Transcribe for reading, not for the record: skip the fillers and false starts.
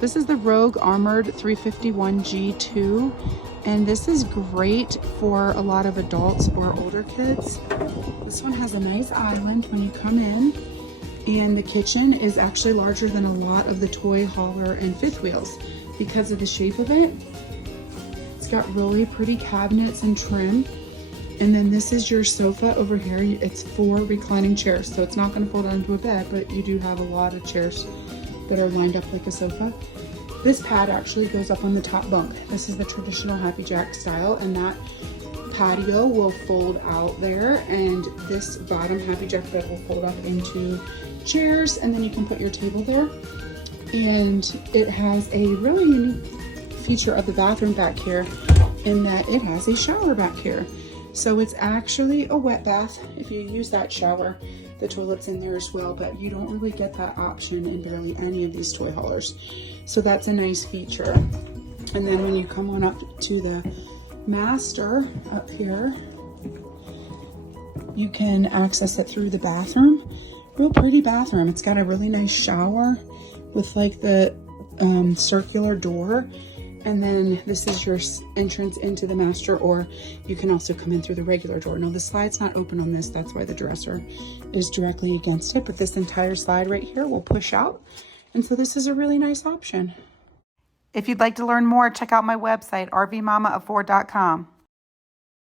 This is the Rogue Armored 351 G2, and this is great for a lot of adults or older kids. This one has a nice island when you come in, and the kitchen is actually larger than a lot of the toy hauler and fifth wheels because of the shape of it. It's got really pretty cabinets and trim. And then this is your sofa over here. It's 4 reclining chairs, so it's not going to fold onto a bed, but you do have a lot of chairs that are lined up like a sofa. This pad actually goes up on the top bunk. This is the traditional Happy Jack style, and that patio will fold out there, and this bottom Happy Jack bed will fold up into chairs, and then you can put your table there. And it has a really unique feature of the bathroom back here in that it has a shower back here. So it's actually a wet bath if you use that shower. The toilet's in there as well, but you don't really get that option in barely any of these toy haulers. So that's a nice feature. And then when you come on up to the master up here, you can access it through the bathroom. Real pretty bathroom. It's got a really nice shower with like the circular door. And then this is your entrance into the master, or you can also come in through the regular door. Now the slide's not open on this, that's why the dresser is directly against it, but this entire slide right here will push out. And so this is a really nice option. If you'd like to learn more, check out my website, rvmamaof4.com.